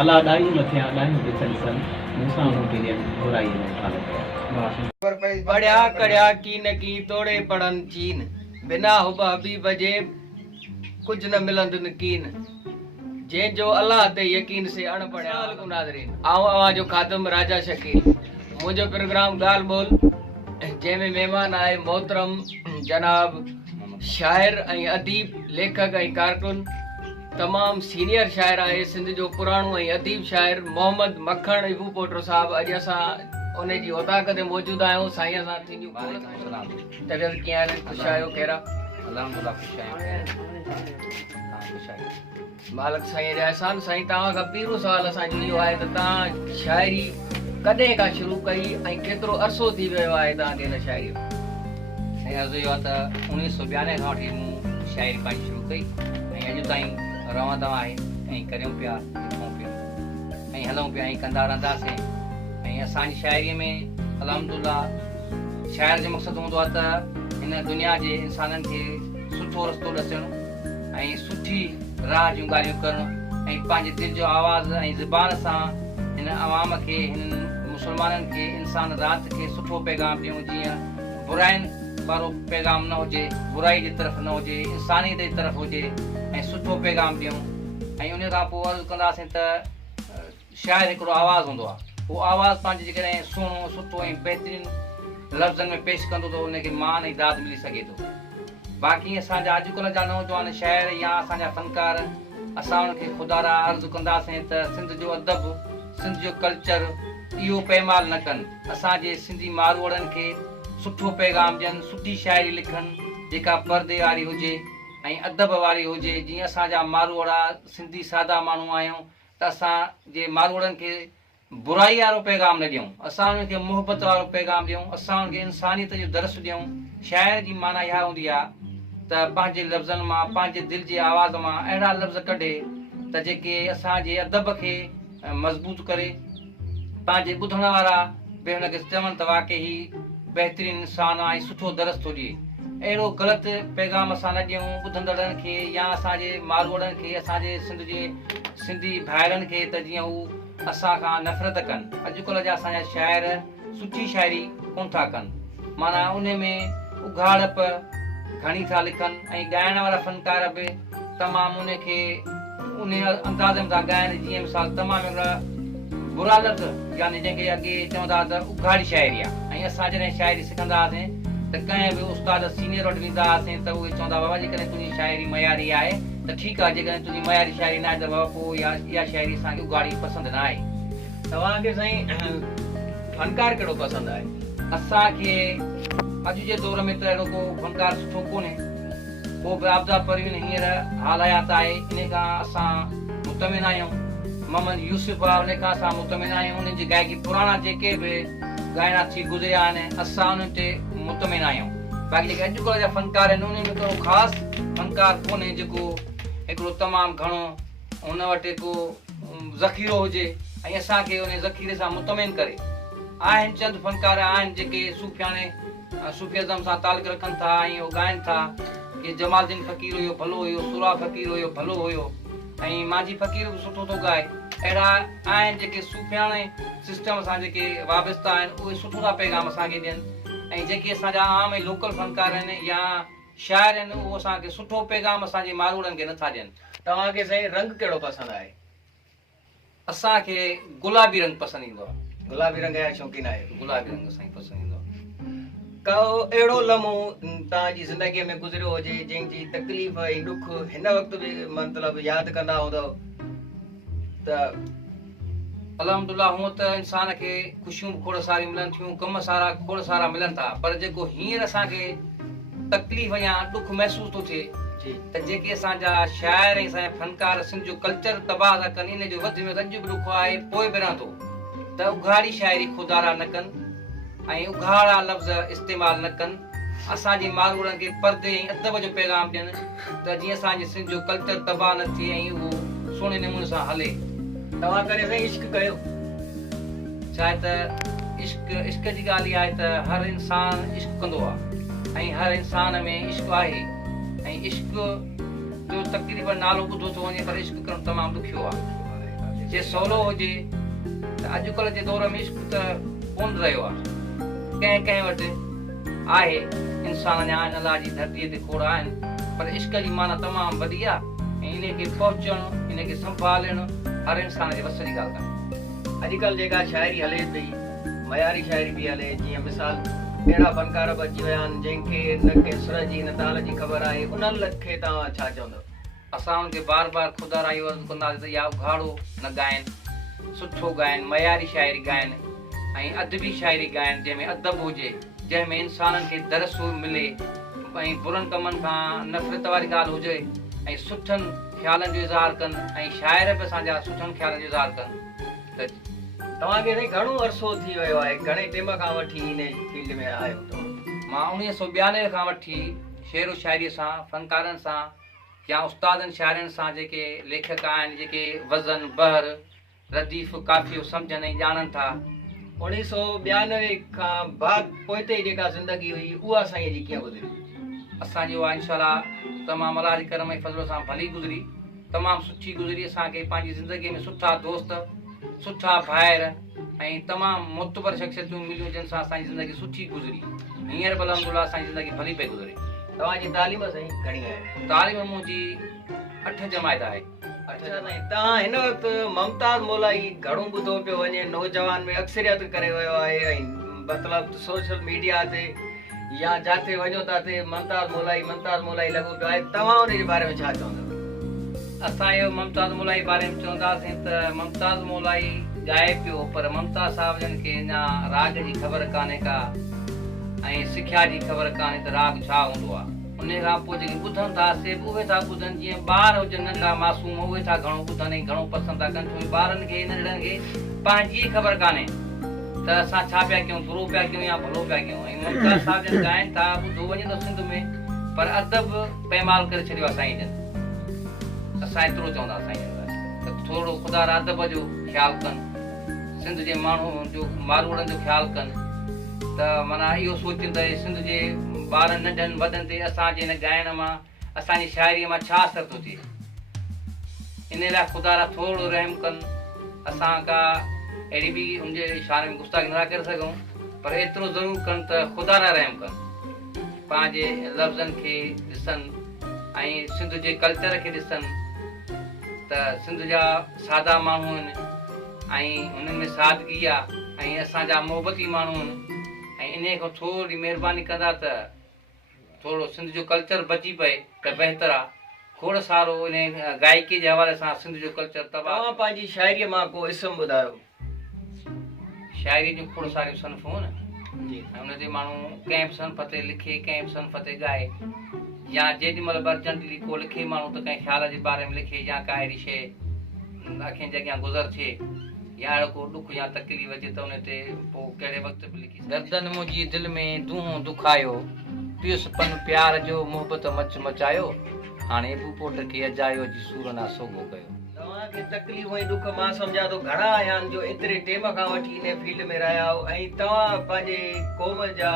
अला ॾाढियूं लथिया ॾाढियूं ॾिठल सन मूंसां उनखे ॾियनि बुराई में ख़ालत कया। बढ़िया कड़िया की न की तोड़े पड़न चीन बिना हुब हबीब जे कुछ न मिलंद न कीन जे जो अल्लाह ते यकीन से अणपढ़िया नाज़रीन आओ आवां जो खादम राजा शकील मुझो प्रोग्राम गाल बोल जंहिंमें मेहमान आए मोहतरम जनाब शायर ऐं अदीब लेखक ऐं कारकुन तमाम सीनियर शायर आहे सिंध जो पुराणो ऐं अदीब शायर मोहम्मद मखण इबू पोटो साहब अॼु असां उन जी औताक ते मौजूद आहियूं साईं सां थींदियूं तबियत कीअं आहे ख़ुशि आहियो कहिड़ा अल्हम्दुलिल्लाह ख़ुशि आहियूं मालिक साईं जा एहसान साईं तव्हां खां पहिरियों सुवाल असांजो इहो आहे त तव्हां शाइरी कॾहिं खां शुरू कई ऐं केतिरो अरसो थी वियो आहे तव्हांखे हिन शाइरी ऐं अर्ज़ु इहो आहे त 1992 खां वठी मूं शाइरी पंहिंजी शुरू कई ऐं अॼु ताईं रहंदो आहे ऐं करियूं पिया लिखूं पिया ऐं हलूं पिया ऐं कंदा रहंदासीं ऐं असांजी शाइरीअ में अल्हम्दुलिल्लाह शाइर जो मक़सदु हूंदो आहे त हिन दुनिया जे इंसाननि खे सुठो रस्तो ॾसणु ऐं सुठी राह जूं ॻाल्हियूं करणु ऐं पंहिंजे दिलि जो आवाज़ ऐं ज़ुबान सां हिन अवाम खे हिन मुस्लमाननि खे इंसान रात खे सुठो पैगाम ॾियूं जीअं बुराइनि वारो पैगाम न हुजे बुराई जी तरफ़ न हुजे इंसानियत जी तरफ़ हुजे ऐं सुठो पैगाम ॾियूं ऐं उन खां पोइ अर्ज़ु कंदासीं त शाइर हिकिड़ो आवाज़ु हूंदो आहे उहो आवाज़ु पंहिंजे जेकॾहिं सुहिणो सुठो ऐं बहितरीनु लफ़्ज़नि में पेश कंदो त उनखे मान ऐं दाद मिली सघे थो बाक़ी असांजा अॼुकल्ह जा नौजवान शाइर या असांजा फनकार असां उनखे ख़ुदा अर्ज़ु कंदासीं त सिंध जो अदब सिंध जो कल्चर इहो पैमाल न कनि असांजे सिंधी मारवड़नि खे सुठो पैगाम ॾियनि सुठी शाइरी लिखनि जेका परदे वारी हुजे ऐं अदब वारी हुजे जीअं असांजा मारवड़ा सिंधी सादा माण्हू आहियूं त असांजे मारवड़नि खे बुराई वारो पैगाम न ॾियूं असां उनखे मुहबत वारो पैगाम ॾियूं असां उनखे इंसानियत जो दर्स ॾियूं शाइर जी माना इहा हूंदी आहे त पंहिंजे लफ़्ज़नि मां पंहिंजे दिलि जे आवाज़ मां अहिड़ा लफ़्ज़ कढे त जेके असांजे अदब खे मज़बूत करे पंहिंजे ॿुधण वारा बि हुनखे चवनि त वाक़ई बहितरीनु इंसानु आहे ऐं सुठो दर्स थो ॾिए अहिड़ो ग़लति पैगाम असां न ॾियूं ॿुधंदड़नि खे या असांजे मारवड़नि खे असांजे सिंधी भाइरनि खे त जीअं हू असां खां नफ़रत कनि अॼुकल्ह जा असांजा शाइर सुठी शाइरी कोन था कनि माना उन में उघाड़प घणी था लिखनि ऐं ॻाइण वारा फनकार बि तमामु उनखे उन अंदाज़ में था ॻाइनि जीअं मिसाल तमामु हिकिड़ा बुरा लफ़्ज़ यानी जंहिंखे अॻे चवंदा त उघाड़ी शाइरी आहे ऐं असां जॾहिं शाइरी सिखंदा हुआसीं त कंहिं बि उस्ताद सीनियर वटि वेंदा हुआसीं त उहे चवंदा बाबा जेकॾहिं तुंहिंजी शाइरी मयारी आहे त ठीकु आहे जेकॾहिं तुंहिंजी मयारी शाइरी न आहे त बाबा पोइ इहा शाइरी असांखे उघाड़ी पसंदि न आहे तव्हांखे साईं फनकार कहिड़ो पसंदि आहे असांखे अॼु जे दौर में त अहिड़ो को फनकार सुठो कोन्हे पोइ बि आबदा परवीन हींअर हाल हयात आहे इन खां असां मुतमिन आहियूं मोहम्मद यूसुफ आहे उन खां असां मुतमिन आहियूं उन्हनि जी गायकी पुराणा जेके बि ॻाइणा थी गुज़रिया आहिनि असां उन्हनि ते मुतमिन आहियूं बाक़ी जेके अॼुकल्ह जा फनकार आहिनि उन्हनि में हिकिड़ो ख़ासि फनकार कोन्हे जेको हिकिड़ो तमामु घणो हुन वटि हिकु ज़ख़ीरो हुजे ऐं असांखे उन ज़ख़ीरे सां मुतमिन करे आहिनि चंद फनकार आहिनि जेके सूफ़ियज़म सां तालुक रखनि था ऐं उहो ॻाइनि था कि जमालुद्दीन फ़क़ीर हुयो भलो हुयो सुरा फ़क़ीर हुयो भलो हुयो ऐं मांझी फ़क़ीर बि सुठो थो ॻाए अहिड़ा आहिनि जेके सूफ़ियाणे सिस्टम सां जेके वाबस्ता आहिनि उहे सुठो था पैगाम असांखे ॾियनि ऐं जेके असांजा आम ऐं लोकल फनकार आहिनि या शाइर आहिनि उहो असांखे सुठो पैगाम असांजे मारवड़नि खे नथा ॾियनि तव्हांखे साईं रंग कहिड़ो पसंदि आहे असांखे गुलाबी रंग पसंदि ईंदो आहे गुलाबी रंग जा शौक़ीन आहे गुलाबी रंग असांखे पसंदि ईंदो आहे को अहिड़ो लम्हो तव्हांजी ज़िंदगीअ में गुज़रियो हुजे जंहिंजी तकलीफ़ ऐं ॾुख हिन वक़्तु बि मतिलबु यादि कंदा हूंदव त अल्हम्दुलिल्लाह हूअं त इंसान खे ख़ुशियूं खोड़ सारियूं मिलनि थियूं कम सारा खोड़ सारा मिलनि था पर जेको हींअर असांखे तकलीफ़ या ॾुख महसूसु थो थिए त जेके असांजा शाइर ऐं असांजा फनकार सिंध जो कल्चर तबाह था कनि इन जो वधि में वधि अॼु बि ॾुख आहे पोइ बि रहंदो त उघाड़ी शाइरी खुदारा न कनि ऐं उघाड़ा लफ़्ज़ इस्तेमालु न कनि असांजे मारवड़नि खे परदे ऐं अदब जो पैगाम ॾियनि त जीअं असांजे सिंध जो कल्चर तबाह न थिए ऐं उहो सुहिणे नमूने सां हले तव्हां करे साईं इश्क कयो छा आहे त इश्क जी ॻाल्हि इहा आहे त हर इंसानु इश्क कंदो आहे ऐं हर इंसान में इश्क आहे ऐं इश्क जो तकरीबन नालो ॿुधो थो वञे पर इश्क करणु तमामु ॾुखियो आहे जे सवलो हुजे त अॼुकल्ह जे दौर में इश्क त कोन रहियो आहे। कंहिं कंहिं वटि आहे, इंसान अञा आहिनि, अलाह जी धरतीअ ते खोड़ आहिनि, पर इश्क जी माना तमामु वॾी आहे ऐं इनखे पहुचणु, इनखे संभालणु हर इंसान जे वस जी ॻाल्हि कान्हे। अॼुकल्ह जेका शाइरी हले पई, मयारी शाइरी बि हले, जीअं मिसाल अहिड़ा फनकार बि अची विया आहिनि जंहिंखे न के सुर जी न ताल जी ख़बर आहे, उन्हनि खे तव्हां छा चवंदव? असां उनखे बार बार ख़ुदा राई अर्ज़ु कंदासीं त या उघाड़ो न ॻाइनि, सुठो ॻाइनि, मयारी शाइरी ॻाइनि ऐं अदबी शाइरी ॻाइनि, जंहिंमें अदब हुजे, जंहिंमें इंसाननि खे दरस मिले ऐं बुरनि कमनि खां नफ़रत वारी ॻाल्हि हुजे ऐं सुठनि ख़्यालनि जो इज़हार कनि ऐं शाइर बि असांजा सुठनि ख़्यालनि जो इज़हार कनि। त तव्हांखे साईं घणो अरसो थी वियो आहे, घणे टाइम खां वठी इन फील्ड में आहियो तव्हां? मां 1992 खां वठी शेर शाइरीअ सां, फनकारनि सां या उस्तादनि शाइरनि सां, जेके लेखक आहिनि, जेके वज़न, बहर, रदीफ़, काफ़ियो सम्झनि ऐं ॼाणनि था, 1992 खां बाद पोइते जेका ज़िंदगी हुई उहा साईं जी कीअं गुज़री? असांजी उहा इंशाअल्लाह तमामु अलाह जे करम ऐं फज़ल सां भली गुज़री, तमामु सुठी गुज़री। असांखे पंहिंजी ज़िंदगीअ में सुठा दोस्त, सुठा भाइर ऐं तमामु मुतबर शख़्सियतूं मिलियूं जिन सां असांजी ज़िंदगी सुठी गुज़री। हींअर बि अल्हम्दुलिल्लाह असांजी ज़िंदगी भली पई गुज़रे। तव्हांजी तालीम साईं घणी आहे? तालीम मुंहिंजी 8 जमायत आहे। अच्छा साईं, तव्हां हिन वक़्तु मुमताज़ मौलाई घणो ॿुधो पियो वञे, नौजवान में अक्सरियत करे वियो आहे ऐं मतिलबु सोशल मीडिया ते या जिथे वञो था मुमताज़ मौलाई लॻो पियो आहे, तव्हां उनजे बारे में छा चवंदव? असां इहो मुमताज़ मौलाई बारे में चवंदासीं त मुमताज़ मौलाई ॻाए पियो, पर मुमताज़ साहिब जन खे अञा राग जी ख़बर कान्हे का ऐं सिख्या जी ख़बर कान्हे त राग छा हूंदो आहे। उन खां पोइ जेके ॿुधनि था से उहे था ॿुधनि, जीअं ॿार हुजनि नंढा मासूम, उहे था घणो ॿुधनि ऐं घणो पसंदि था कनि, छो ॿारनि खे नंढड़नि खे पंहिंजी ख़बर कान्हे त असां छा पिया कयूं, बुरो पिया कयूं या भलो पिया कयूं। ऐं मुमताज़ साहिब जन ॻाइनि था, ॿुधो वञे थो सिंध में, पर अदब पैमाल करे छॾियो आहे साईं जन। असां एतिरो चवंदा साईं जन त थोरो ख़ुदा अदब जो ख़्यालु कनि, सिंध जे माण्हू जो, मारवड़नि जो ख़्यालु कनि, त माना इहो सोचनि त सिंध जे ॿारनि नंढनि वॾनि ते असांजे हिन ॻाइण मां, असांजी शाइरीअ मां छा असरु थो थिए। इन लाइ ख़ुदा थोरो रहम कनि। असां का अहिड़ी बि उनजे इशारे में गुस्ताखी नथा करे सघूं, पर एतिरो ज़रूरु कनि त ख़ुदा रहम कनि, पंहिंजे लफ़्ज़नि खे ॾिसनि ऐं सिंध जे कल्चर खे ॾिसनि त सिंध जा सादा माण्हू आहिनि ऐं हुननि में सादगी आहे ऐं असांजा मोहबती माण्हू आहिनि ऐं इन खां थोरी महिरबानी कंदा त थोरो सिंध जो कल्चर बची पए त बहितर आहे। खोड़ सारो इन गायकी जे हवाले सां सिंध जो कल्चर तबाह। तव्हां पंहिंजी शाइरीअ मां को इस्म ॿुधायो? शाइरी जूं खोड़ सारियूं सनफ़ूं आहिनि जी, ऐं हुनते माण्हू कंहिं बि सनफ़ ते लिखे, कंहिं बि सनफ़ ते ॻाए, या जेॾी महिल बि अर्जेंटली को लिखे माण्हू त कंहिं ख़्याल जे बारे में लिखे, या का अहिड़ी शइ अखियुनि जे अॻियां गुज़र थिए या अहिड़ो को ॾुख या तकलीफ़ अचे त उन ते पोइ कहिड़े वक़्त बि लिखी। गर्दन मुंहिंजी दिलि में दूं दुखायो, पियुसपन प्यार जो मोहबत मच मचायो, हाणे बूपोट खे अजायो जी सूर ना सोगो कयो। तव्हांखे तकलीफ़ ऐं ॾुख मां सम्झा थो घणा आया आहिनि जो एतिरे टाइम खां वठी इन फील्ड में रहिया आहियो ऐं तव्हां पंहिंजे क़ौम जा,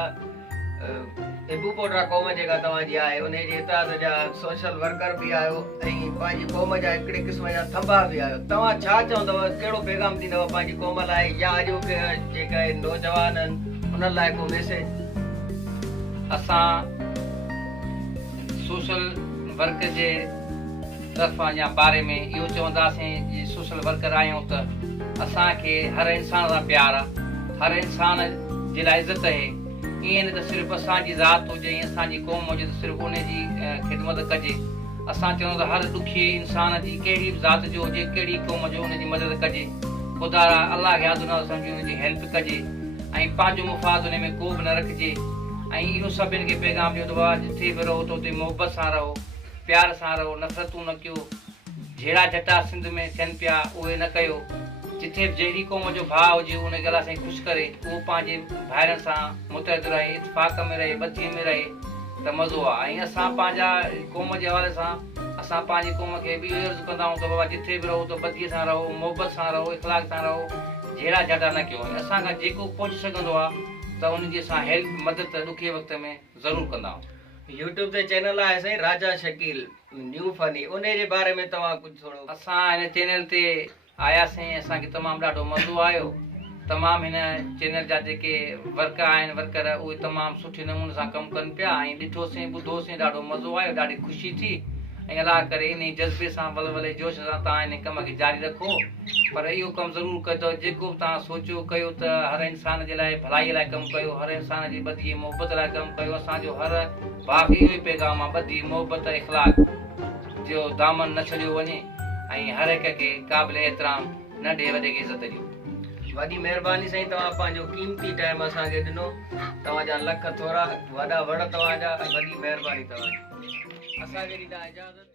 बूपोटा क़ौम जेका तव्हांजी आहे उनजे इताद जा सोशल वर्कर बि आहियो ऐं पंहिंजी क़ौम जा हिकिड़े क़िस्म जा थंभा बि आहियो। तव्हां छा चवंदव, कहिड़ो पैगाम ॾींदव पंहिंजी क़ौम लाइ या अॼु जेका नौजवान आहिनि उन्हनि लाइ को मैसेज? असां सोशल वर्क जे तरफ़ां या बारे में इहो चवंदासीं, जे सोशल वर्कर आहियूं त असांखे हर इंसान सां प्यार आहे, हर इंसान जे लाइ इज़त आहे। ईअं न त सिर्फ़ु असांजी ज़ात हुजे या असांजी क़ौम हुजे त सिर्फ़ु उनजी ख़िदमत कजे। असां चऊं त हर ॾुखिये इंसान जी, कहिड़ी बि ज़ात जो हुजे, कहिड़ी क़ौम जो, उनजी मदद कजे। ख़ुदा अलाह खे यादि न सम्झी उनजी हेल्प कजे ऐं पंहिंजो मुफ़ाद उन में को बि न रखिजे। ऐं इहो सभिनि खे पैगाम ॾियो त जिथे बि रहो त उते मोहबत सां रहो, प्यार सां रहो, नफ़रतूं न कयो, जहिड़ा झटा सिंध में थियनि पिया उहे न कयो। जिथे बि जहिड़ी क़ौम जो भाउ हुजे उन ॻाल्हि सां ख़ुशि करे, उहो पंहिंजे भाइरनि सां मुतहद रहे, इतफ़ाक़ में रहे, बदीअ में रहे त मज़ो आहे। ऐं असां पंहिंजा क़ौम जे हवाले सां असां पंहिंजी क़ौम खे बि इहो अर्ज़ु कंदा आहियूं त बाबा जिथे बि रहो त बदीअ सां रहो, मोहबत सां रहो, इख़लाक़ सां रहो, जहिड़ा झटा न कयो। ऐं असांखां जेको पहुची सघंदो आहे त उनजी असां हेल्प मदद ॾुखे वक़्त में ज़रूरु कंदा आहियूं। यूट्यूब ते चैनल आहे साईं राजा शकील न्यू फनी, उन जे बारे में तव्हां कुझु थोरो? असां हिन चैनल ते आयासीं, असांखे तमामु ॾाढो मज़ो आयो। तमामु हिन चैनल जा जेके वर्कर आहिनि वर्कर उहे तमामु सुठे नमूने सां कमु कनि पिया ऐं ॾिठोसीं ॿुधोसीं ॾाढो मज़ो आयो, ॾाढी ख़ुशी थी। ऐं अलाह करे इन जज़्बे सां वले जोश सां तव्हां इन कम खे जारी रखो। पर इहो कमु ज़रूरु कजो जेको बि तव्हां सोचियो कयो त हर इंसान जे लाइ भलाईअ लाइ कमु कयो, हर इंसान जी ॿधी मोहबत लाइ कमु कयो। असांजो हर भाउ खे इहो ई पैगाम आहे, ॿधी मोहबत इख़लाक़ जो दामन न छॾियो वञे ऐं हर हिक खे क़ाबिल एतिराम नंढे वॾे खे इज़त ॾियो। वॾी महिरबानी साईं, तव्हां पंहिंजो क़ीमती टाइम असांखे ॾिनो। तव्हांजा लख थोरा, वॾा वण तव्हांजा, वॾी महिरबानी तव्हांजी। असांखे ॾींदा इजाज़त।